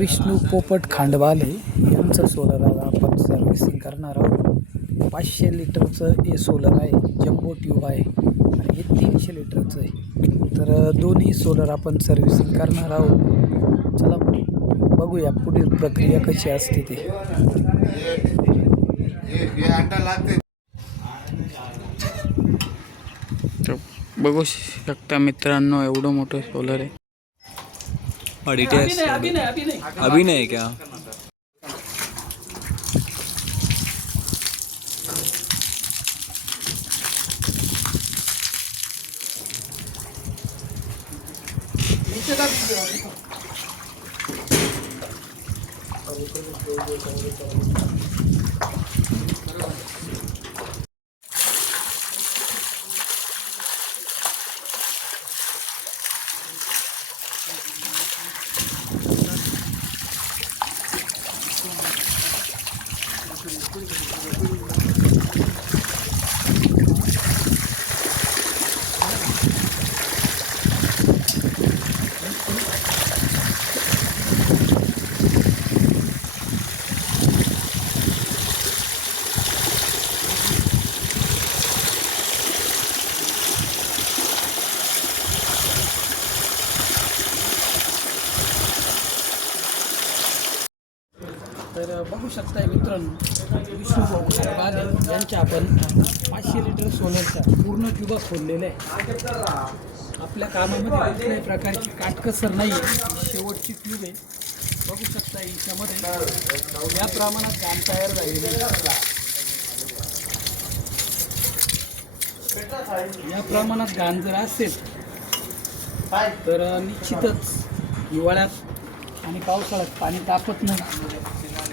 विष्णू पोपट खांडवाले यांचं सोलर आपण सर्व्हिसिंग करणार आहोत। 500 लिटरचं हे सोलर आहे, जम्बो ट्यूब आहे आणि हे 300 लिटरचं आहे। तर दोन्ही सोलर आपण सर्व्हिसिंग करणार आहोत। चला बघूया पुढील प्रक्रिया कशी असते ते। बघू शकता मित्रांनो, एवढं मोठं सोलर आहे। अभी नहीं क्या? तर बघू शकताय मित्रांनो, विष्णू खांडवाले यांच्या आपण 500 लिटर सोलरच्या पूर्ण ट्यूबा खोललेल्या आहे। आपल्या कामामध्ये कुठल्याही प्रकारची काटकसर नाही आहे। शेवटची ट्यूब आहे, बघू शकता याच्यामध्ये या प्रमाणात घाण तयार झालेली आहे। या प्रमाणात घाण जर असेल तर निश्चितच हिवाळ्यात आणि पावसाळ्यात पाणी तापत नाही।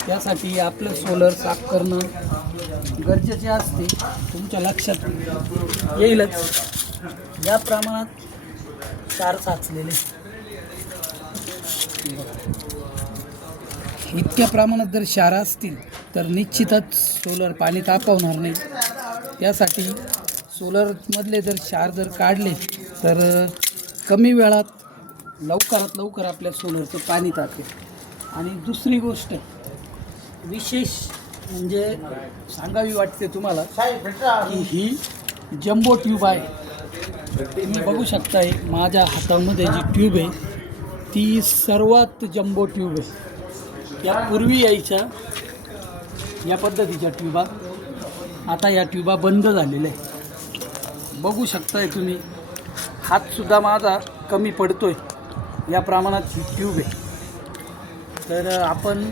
त्यासाठी आपलं सोलर साफ करणं गरजेचे असते। तुमच्या लक्षात येईलच, या प्रमाणात क्षार साचलेले, इतक्या प्रमाणात जर क्षार असतील तर निश्चितच सोलर पाणी तापवणार नाही। त्यासाठी सोलरमधले जर क्षार जर काढले तर कमी वेळात लवकरात लवकर आपल्या सोलरचं पाणी तापेल। आणि दुसरी गोष्ट विशेष म्हणजे सांगावी वाटते तुम्हाला की ही जम्बो ट्यूब आहे। तुम्ही बघू शकताय माझ्या हातामध्ये जी ट्यूब आहे ती सर्वात जम्बो ट्यूब आहे। यापूर्वी यायच्या या पद्धतीच्या ट्यूबा, आता या ट्यूबा बंद झालेल्या आहे। बघू शकताय तुम्ही, हातसुद्धा माझा कमी पडतोय, या प्रमाणात ही ट्यूब आहे। तर आपण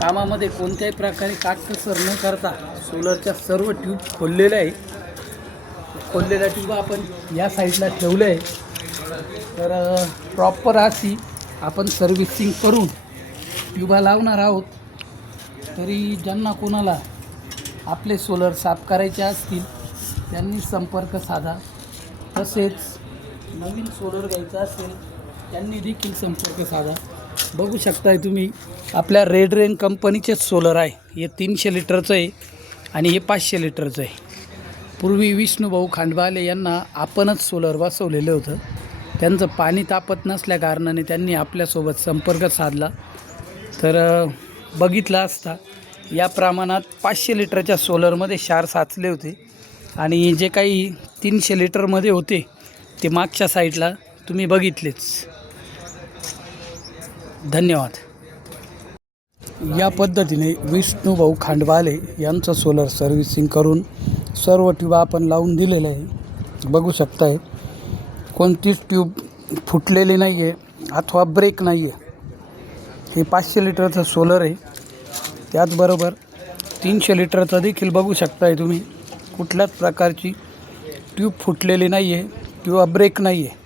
कामामध्ये कोणत्याही प्रकारे काटकसर न करता सोलरच्या सर्व ट्यूब खोललेल्या आहे। खोललेल्या ट्यूब आपण या साईडला ठेवल्या आहे। तर प्रॉपर अशी आपण सर्व्हिसिंग करून ट्यूबा लावणार आहोत। तरी ज्यांना कोणाला आपले सोलर साफ करायचे असतील त्यांनी संपर्क साधा। तसेच नवीन सोलर घ्यायचा असेल त्यांनी देखील संपर्क साधा। बघू शकताय तुम्ही, आपल्या रेड रेन कंपनीचेच सोलर आहे। हे 300 लिटरचं आहे आणि हे 500 लिटरचं आहे। पूर्वी विष्णूभाऊ खांडवाले यांना आपणच सोलर बसवलेलं होतं। त्यांचं पाणी तापत नसल्या कारणाने त्यांनी आपल्यासोबत संपर्क साधला। तर बघितला असता या प्रमाणात 500 लिटरच्या सोलरमध्ये क्षार साचले होते आणि जे काही 300 लिटरमध्ये होते ते मागच्या साईडला तुम्ही बघितलेच। धन्यवाद। या पद्धतीने विष्णूभाऊ खांडवाले यांचं सोलर सर्व्हिसिंग करून सर्व ट्यूब आपण लावून दिलेलं आहे। बघू शकताय कोणतीच ट्यूब फुटलेली नाही आहे अथवा ब्रेक नाही आहे। हे 500 लिटरचं सोलर आहे, त्याचबरोबर 300 लिटरचं देखील बघू शकताय तुम्ही, कुठल्याच प्रकारची ट्यूब फुटलेली नाही आहे किंवा ब्रेक नाही आहे।